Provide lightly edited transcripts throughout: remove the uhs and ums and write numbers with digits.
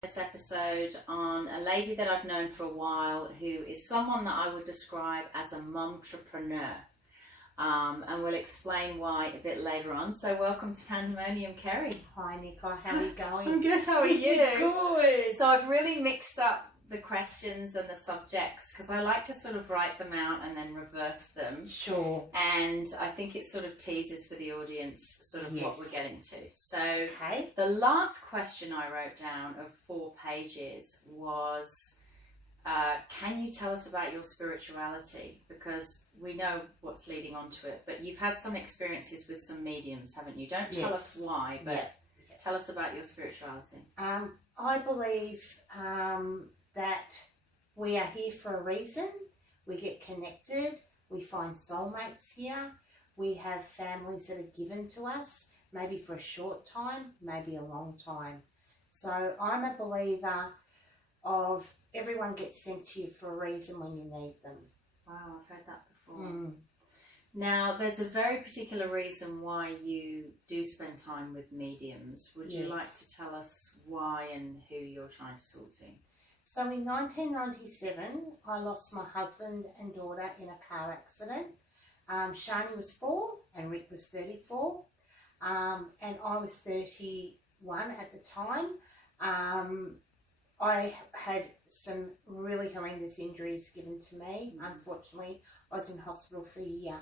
This episode on a lady that I've known for a while who is someone that I would describe as a mumtrepreneur. And we'll explain why a bit later on. So welcome to Pandemonium, Carrie. Hi Nicola, how are you going? I'm good, how are you? Good. So I've really mixed up the questions and the subjects because I like to sort of write them out and then reverse them. Sure. And I think it sort of teases for the audience sort of what we're getting to. So the last question I wrote down of 4 pages was, can you tell us about your spirituality? Because we know what's leading on to it, but you've had some experiences with some mediums, haven't you? Don't tell us why, but tell us about your spirituality. I believe that we are here for a reason. We get connected. We find soulmates here. We have families that are given to us, maybe for a short time, maybe a long time. So I'm a believer of everyone gets sent to you for a reason when you need them. Wow, I've heard that before. Now, there's a very particular reason why you do spend time with mediums. Would you like to tell us why and who you're trying to talk to? So in 1997, I lost my husband and daughter in a car accident. Shani was 4 and Rick was 34. And I was 31 at the time. I had some really horrendous injuries given to me. Unfortunately, I was in hospital for a year.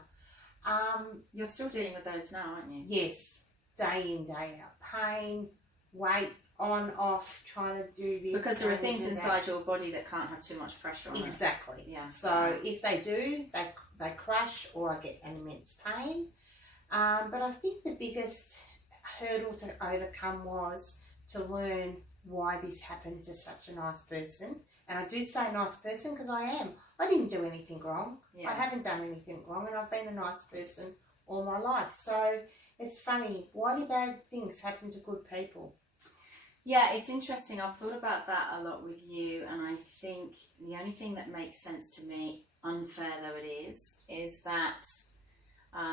You're still dealing with those now, aren't you? Yes, day in, day out. Pain, weight, on, off, trying to do this. Because there are things inside your body that can't have too much pressure on it. Exactly. Yeah. So if they do, they crush or I get an immense pain. But I think the biggest hurdle to overcome was to learn why this happened to such a nice person. And I do say nice person because I am. I didn't do anything wrong. I haven't done anything wrong, and I've been a nice person all my life. So it's funny, why do bad things happen to good people? Yeah, it's interesting. I've thought about that a lot with you, and I think the only thing that makes sense to me, unfair though it is that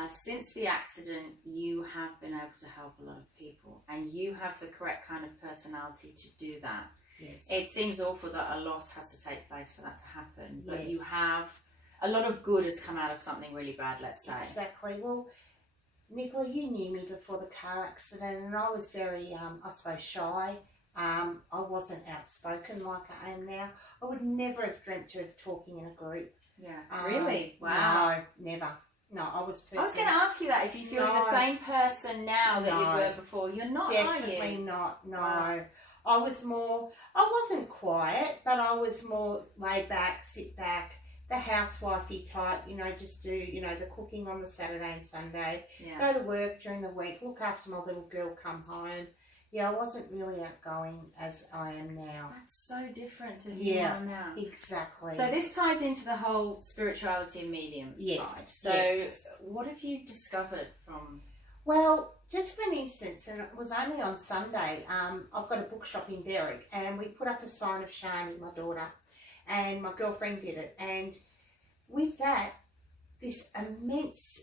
since the accident, you have been able to help a lot of people, and you have the correct kind of personality to do that. Yes. It seems awful that a loss has to take place for that to happen, but you have a lot of good has come out of something really bad, let's say. Exactly. Well, Nicola, you knew me before the car accident, and I was very, I suppose, shy. I wasn't outspoken like I am now. I would never have dreamt of talking in a group. Yeah. Really? Wow. No, never. No, I was I was going to ask you that, if you feel the same person now that you were before. You're not, definitely are you? Not, no. Wow. I wasn't quiet, but I was more laid back, sit back, the housewifey type, just do, the cooking on the Saturday and Sunday, go to work during the week, look after my little girl, come home. Yeah, I wasn't really outgoing as I am now. That's so different to who you are now. Exactly. So this ties into the whole spirituality and medium side. So what have you discovered from... Well, just for an instance, and it was only on Sunday, I've got a bookshop in Berwick, and we put up a sign of Shani, my daughter, and my girlfriend did it. And with that, this immense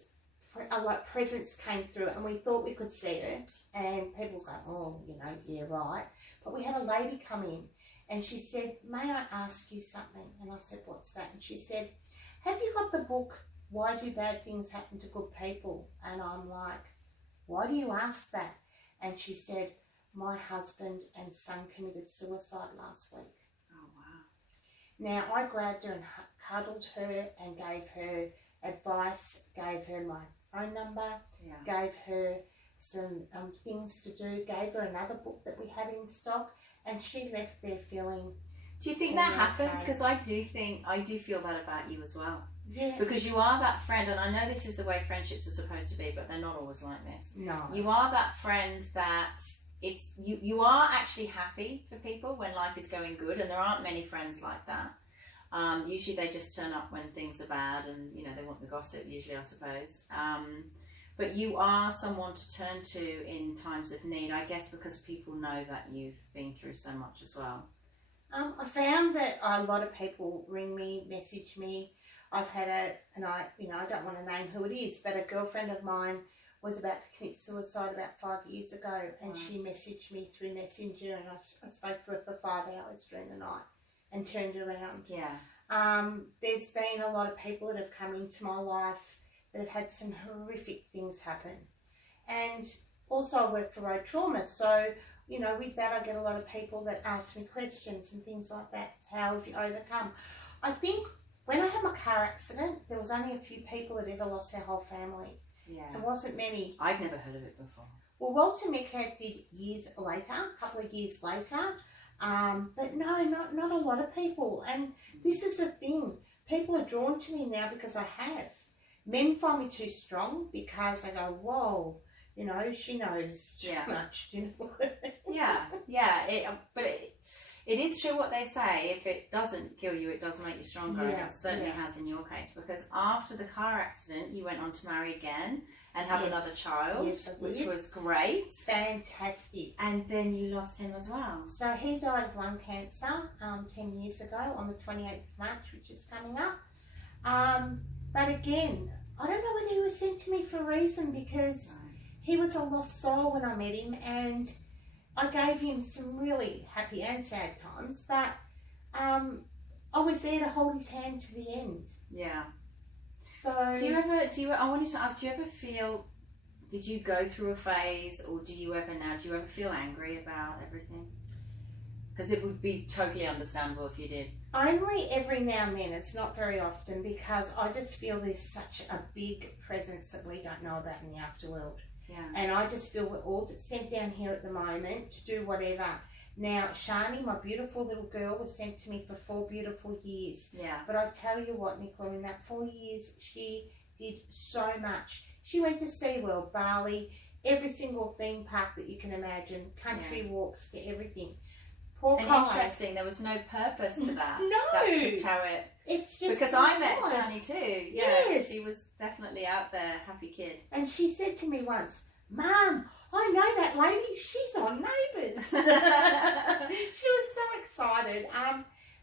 presence came through, and we thought we could see it, and people go, oh, yeah, right. But we had a lady come in, and she said, may I ask you something? And I said, what's that? And she said, have you got the book, Why Do Bad Things Happen to Good People? And I'm like, why do you ask that? And she said, my husband and son committed suicide last week. Oh, wow. Now, I grabbed her and cuddled her and gave her advice, gave her my phone number, gave her some things to do, gave her another book that we had in stock, and she left there feeling... Do you think that happens? Because I do feel that about you as well. Yeah. Because you are that friend, and I know this is the way friendships are supposed to be, but they're not always like this. No. You are that friend that you are actually happy for people when life is going good, and there aren't many friends like that. Usually they just turn up when things are bad, and they want the gossip, usually, I suppose. But you are someone to turn to in times of need, I guess, because people know that you've been through so much as well. I found that a lot of people ring me, message me. I've had I don't want to name who it is, but a girlfriend of mine was about to commit suicide about 5 years ago, and she messaged me through Messenger, and I spoke to her for 5 hours during the night and turned around. Yeah. There's been a lot of people that have come into my life that have had some horrific things happen. And also I work for Road Trauma, so, you know, with that I get a lot of people that ask me questions and things like that. How have you overcome? I think when I had my car accident, there was only a few people that ever lost their whole family. Yeah. There wasn't many. I'd never heard of it before. Well, Walter Metcalf did years later, a couple of years later. But no, not a lot of people. And this is the thing. People are drawn to me now because I have. Men find me too strong because they go, whoa, you know, she knows too much. You know? But it is true what they say. If it doesn't kill you, it does make you stronger. Yeah, And it certainly has in your case. Because after the car accident, you went on to marry again and have another child, which was great. Fantastic. And then you lost him as well. So he died of lung cancer 10 years ago on the 28th of March, which is coming up. But again, I don't know whether he was sent to me for a reason, because he was a lost soul when I met him, and I gave him some really happy and sad times, but I was there to hold his hand to the end. Yeah. So I wanted to ask, do you ever feel, did you go through a phase, or do you ever feel angry about everything? Because it would be totally understandable if you did. Only every now and then. It's not very often, because I just feel there's such a big presence that we don't know about in the afterworld. Yeah. And I just feel we're all sent down here at the moment to do whatever. Now, Shani, my beautiful little girl, was sent to me for 4 beautiful years. Yeah. But I tell you what, Nicola, in that 4 years, she did so much. She went to SeaWorld, Bali, every single theme park that you can imagine, country walks, to everything. Interesting, there was no purpose to that. No. That's just how it... It's just... Because I met Shani too. Yeah, yes. She was definitely out there, happy kid. And she said to me once, Mum, I know that lady, she's on Neighbours. She was so excited.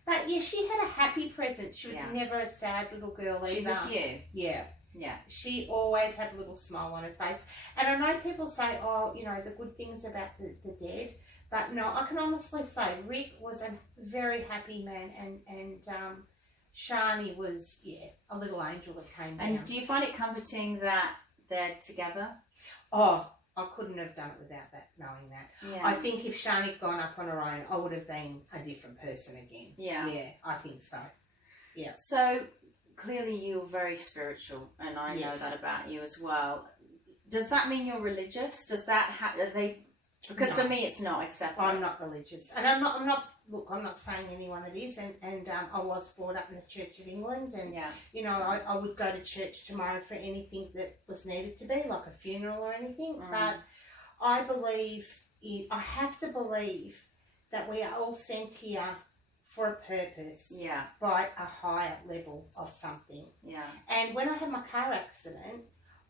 But yeah, she had a happy presence. She was never a sad little girl either. She was you. Yeah. Yeah. She always had a little smile on her face. And I know people say, oh, you know, the good things about the dead. But no, I can honestly say Rick was a very happy man, and Shani was, a little angel that came down. And do you find it comforting that they're together? Oh, I couldn't have done it without that, knowing that. Yeah. I think if Shani had gone up on her own, I would have been a different person again. Yeah. Yeah, I think so. Yeah. So, clearly you're very spiritual, and I know that about you as well. Does that mean you're religious? Does that Because for me, it's not acceptable. I'm not religious, and I'm not. Look, I'm not saying anyone that is, and I was brought up in the Church of England, and you know, I would go to church tomorrow for anything that was needed to be, like a funeral or anything. But I have to believe that we are all sent here for a purpose, by a higher level of something. Yeah. And when I had my car accident,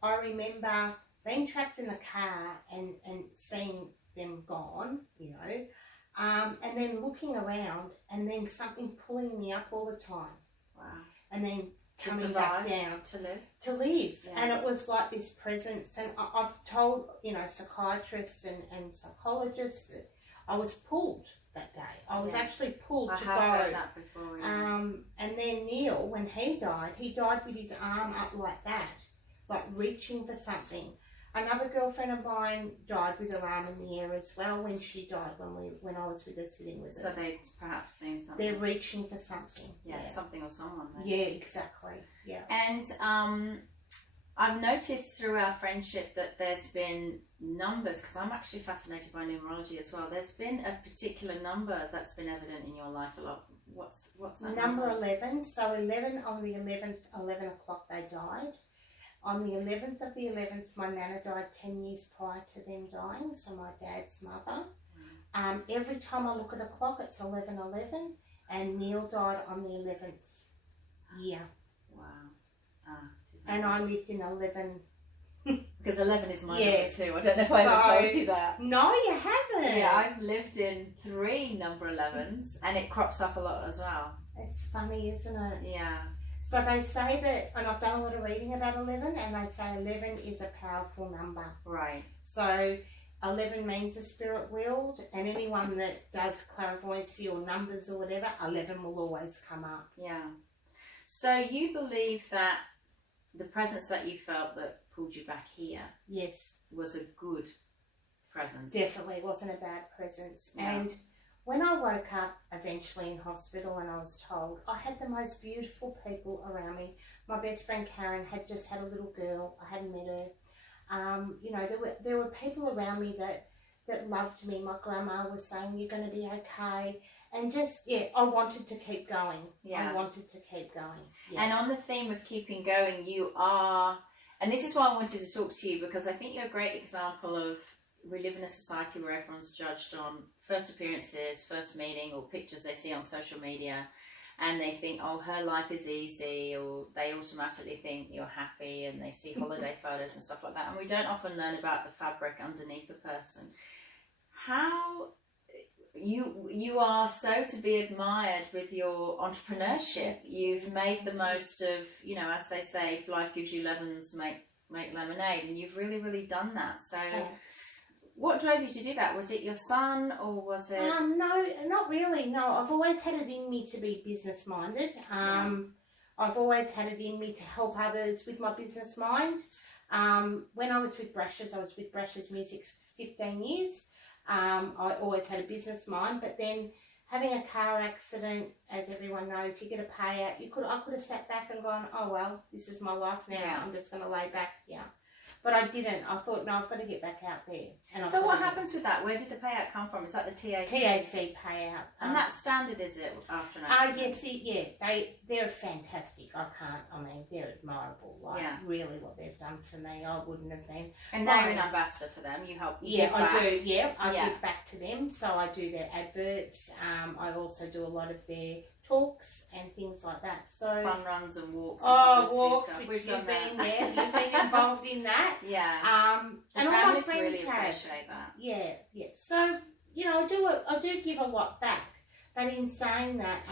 I remember being trapped in the car and seeing them gone, you know, and then looking around and then something pulling me up all the time. Wow. And then coming back down. To live. Yeah. And it was like this presence. And I've told, you know, psychiatrists and psychologists that I was pulled that day. I was actually pulled to go. I have heard that before. And then Neil, when he died with his arm up like that, like reaching for something. Another girlfriend of mine died with her arm in the air as well when she died, when I was with her sitting with her. So they'd perhaps seen something. They're reaching for something. Yeah, something or someone. Maybe. Yeah, exactly. Yeah. And I've noticed through our friendship that there's been numbers, because I'm actually fascinated by numerology as well. There's been a particular number that's been evident in your life a lot. What's that number? 11. So 11 on the 11th, 11 o'clock they died. On the 11th of the 11th, my nana died 10 years prior to them dying, so my dad's mother. Every time I look at a clock, it's 11:11, and Neil died on the 11th year. Wow. And I lived in 11. Because 11 is my number too. I don't know if I ever told you that. No, you haven't. Yeah, I've lived in 3 number 11s, and it crops up a lot as well. It's funny, isn't it? Yeah. So they say that, and I've done a lot of reading about 11, and they say 11 is a powerful number. Right. So 11 means the spirit willed, and anyone that does clairvoyancy or numbers or whatever, 11 will always come up. Yeah. So you believe that the presence that you felt that pulled you back here, yes, was a good presence? Definitely wasn't a bad presence. Yeah. And when I woke up eventually in hospital and I was told, I had the most beautiful people around me. My best friend Karen had just had a little girl. I hadn't met her. You know, there were people around me that loved me. My grandma was saying, you're going to be okay. And just, I wanted to keep going. Yeah. I wanted to keep going. Yeah. And on the theme of keeping going, you are, and this is why I wanted to talk to you, because I think you're a great example of, we live in a society where everyone's judged on first appearances, first meeting, or pictures they see on social media, and they think, oh, her life is easy, or they automatically think you're happy, and they see holiday photos and stuff like that, and we don't often learn about the fabric underneath the person. How you are so to be admired with your entrepreneurship. You've made the most of, you know, as they say, if life gives you lemons, make lemonade, and you've really done that. So what drove you to do that? Was it your son, or was it... No, not really. No, I've always had it in me to be business minded. I've always had it in me to help others with my business mind. When I was with Brushes Music for 15 years. I always had a business mind, but then having a car accident, as everyone knows, you get a payout. I could have sat back and gone, oh well, this is my life now. Yeah. I'm just going to lay back. Yeah. But I didn't. I thought, no, I've got to get back out there. And so what happens with that? Where did the payout come from? Is that the TAC? TAC payout. And that's standard, is it, after an accident? Yes, they're fantastic. I mean, they're admirable. Like, really what they've done for me, I wouldn't have been. And now you're an ambassador for them. You help. Yeah, I do. Yeah, I give back to them. So I do their adverts. I also do a lot of their talks and things like that. So fun runs and walks. Walks, which you've been there. You've been involved in that. Yeah. And all my friends really have. appreciate that. Yeah. So, you know, I do give a lot back. But in saying that,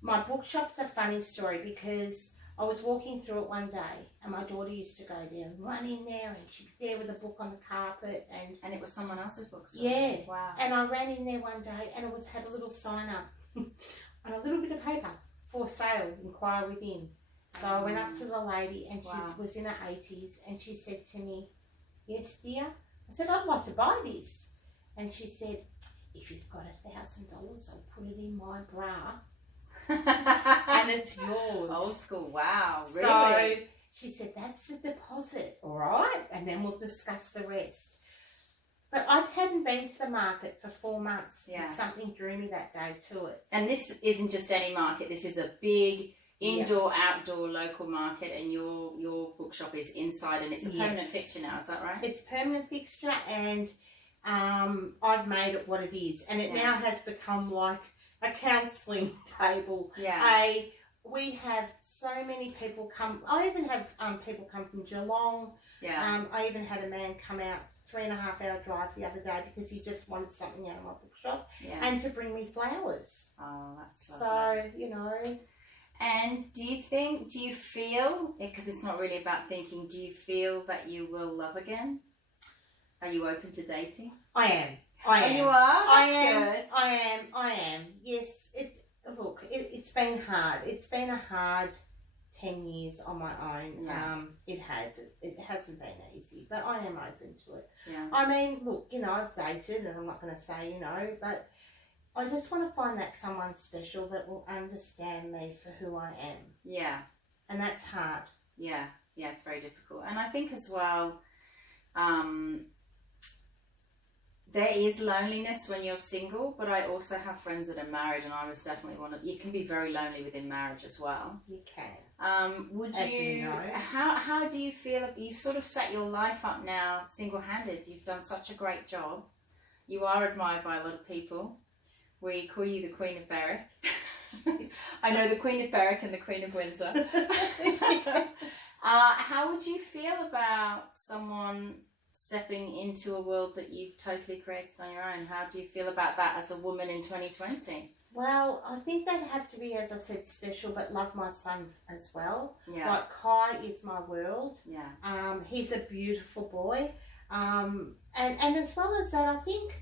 my bookshop's a funny story, because I was walking through it one day and my daughter used to go there and run in there, and she'd be there with a book on the carpet, and it was someone else's bookstore. Yeah. Wow. And I ran in there one day and it had a little sign up on a little bit of paper, for sale, inquire within. So I went up to the lady, and she was in her 80s, and she said to me, yes dear. I said, I'd like to buy this. And she said, if you've got $1,000, I'll put it in my bra and it's yours. Old school. Wow. Really? So she said, that's the deposit, all right, and then we'll discuss the rest. But I hadn't been to the market for 4 months. Yeah. And something drew me that day to it. And this isn't just any market. This is a big indoor, outdoor, local market, and your bookshop is inside, and it's a permanent fixture now. Is that right? It's a permanent fixture, and I've made it what it is, and it now has become like a counselling table. Yeah. We have so many people come. I even have people come from Geelong. Yeah. I even had a man come out 3.5-hour drive the other day because he just wanted something out of my bookshop, and to bring me flowers. Oh, that's lovely. So, you know. And do you feel, because it's not really about thinking, do you feel that you will love again? Are you open to dating? I am. Oh, you are? That's good. I am. Yes. It's been hard. It's been a hard 10 years on my own. Yeah. It hasn't been easy, but I am open to it. Yeah. I mean, look, you know, I've dated, and I'm not going to say, you know, but I just want to find that someone special that will understand me for who I am. Yeah. And that's hard. Yeah. Yeah, it's very difficult. And I think as well, there is loneliness when you're single, but I also have friends that are married, and I was definitely one of... You can be very lonely within marriage as well. You can. You know. How do you feel? You've sort of set your life up now single-handed. You've done such a great job. You are admired by a lot of people. We call you the Queen of Berwick. I know the Queen of Berwick and the Queen of Windsor. How would you feel about someone stepping into a world that you've totally created on your own. How do you feel about that as a woman in 2020? Well, I think they'd have to be, as I said, special, but love my son as well. Yeah. Like, Kai is my world. Yeah. He's a beautiful boy. And as well as that, I think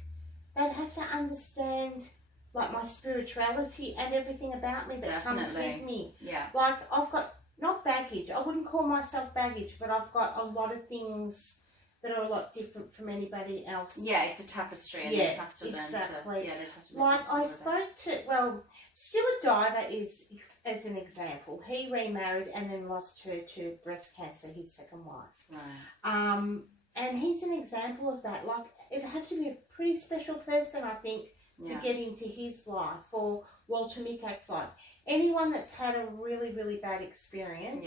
they'd have to understand, like, my spirituality and everything about me that comes with me. Yeah. Like, I've got, not baggage, I wouldn't call myself baggage, but I've got a lot of things that are a lot different from anybody else. Yeah, it's a tapestry, and they'd have to learn exactly. to... Yeah, they'd have to like, I spoke to, well, Stuart Diver is, as an example, he remarried and then lost her to breast cancer, his second wife. Right. And he's an example of that. Like, it'd have to be a pretty special person, I think, to get into his life, or Walter Mikak's life. Anyone that's had a really, really bad experience,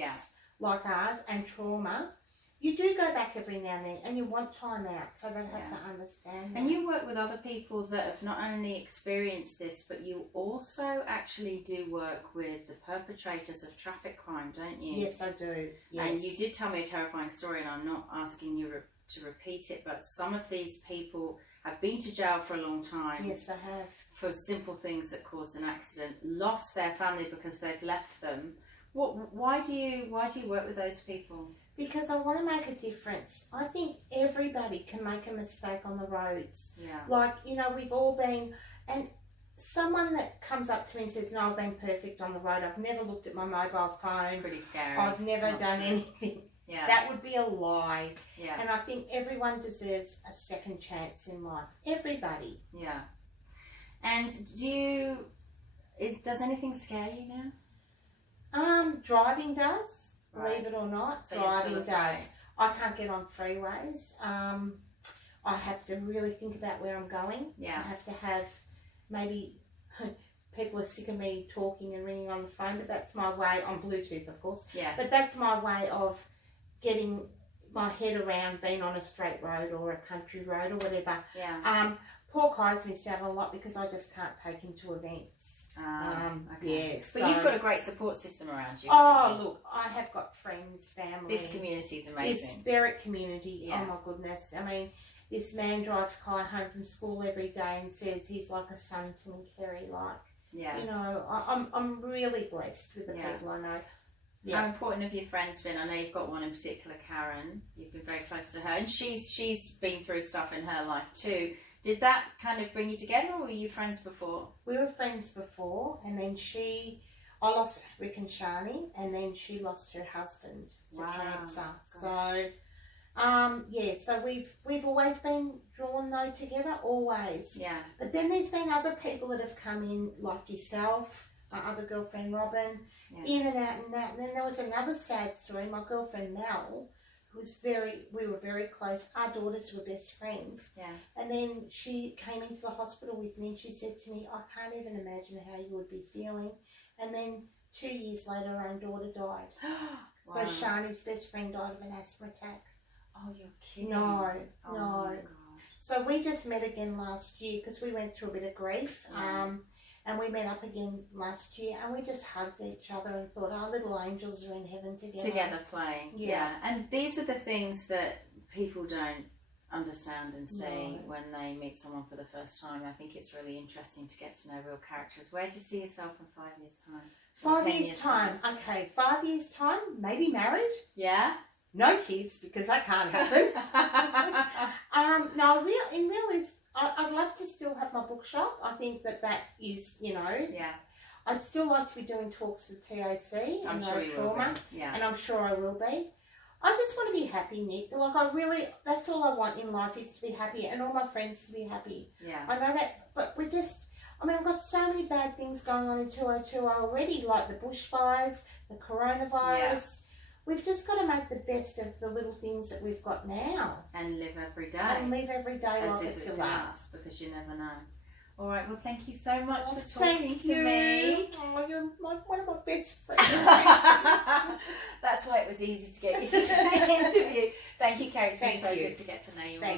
like ours, and trauma, you do go back every now and then, and you want time out, so they have to understand that. And you work with other people that have not only experienced this, but you also actually do work with the perpetrators of traffic crime, don't you? Yes, I do. Yes. And you did tell me a terrifying story, and I'm not asking you to repeat it, but some of these people have been to jail for a long time. Yes, I have. For simple things that caused an accident, lost their family because they've left them. Why do you work with those people? Because I want to make a difference. I think everybody can make a mistake on the roads. Yeah. Like, you know, we've all been, and someone that comes up to me and says, no, I've been perfect on the road. I've never looked at my mobile phone. Pretty scary. I've never done anything. Yeah. That would be a lie. Yeah. And I think everyone deserves a second chance in life. Everybody. Yeah. And does anything scare you now? Driving does. Right. Believe it or not, So driving you're still does. afraid. I can't get on freeways. I have to really think about where I'm going. Yeah. I have to have, maybe people are sick of me talking and ringing on the phone, but that's my way, on Bluetooth of course. Yeah. But that's my way of getting my head around being on a straight road or a country road or whatever. Yeah. Poor Kai's missed out on a lot because I just can't take him to events. Okay. Yes. But you've got a great support system around you. Oh, look, I have got friends, family. This community is amazing. This Berwick community, oh my goodness. I mean, this man drives Kai home from school every day and says he's like a son to me, Carrie. Like, you know, I'm really blessed with the people I know. Yeah. How important have your friends been? I know you've got one in particular, Karen. You've been very close to her, and she's been through stuff in her life too. Did that kind of bring you together, or were you friends before? We were friends before, and then I lost Rick and Shani, and then she lost her husband to cancer. Gosh. So, so we've always been drawn though together, always. Yeah. But then there's been other people that have come in, like yourself, my other girlfriend Robin, in and out and out. And then there was another sad story. My girlfriend Mel, we were very close. Our daughters were best friends. Yeah. And then she came into the hospital with me and she said to me, I can't even imagine how you would be feeling. And then 2 years later, our own daughter died. Wow. So Shani's best friend died of an asthma attack. Oh, you're kidding. No. My God. So we just met again last year because we went through a bit of grief. And we met up again last year and we just hugged each other and thought our little angels are in heaven together. Together playing. Yeah. And these are the things that people don't understand and see when they meet someone for the first time. I think it's really interesting to get to know real characters. Where do you see yourself in 5 years' time? 5 years' time. Okay, 5 years' time, maybe married. Yeah. No kids because that can't happen. I'd love to still have my bookshop. I think that is, you know. Yeah. I'd still like to be doing talks with TAC. I'm sure you will be. Yeah. And I'm sure I will be. I just want to be happy, Nick. Like, that's all I want in life is to be happy and all my friends to be happy. Yeah. I know that, but I've got so many bad things going on in 202 already, like the bushfires, the coronavirus. Yeah. We've just got to make the best of the little things that we've got now. And live every day. Like it's your last. Because you never know. All right, well, thank you so much for talking to me. Oh, you're one of my best friends. That's why it was easy to get you to the interview. Thank you, Carrie. It's been so good to get to know you more.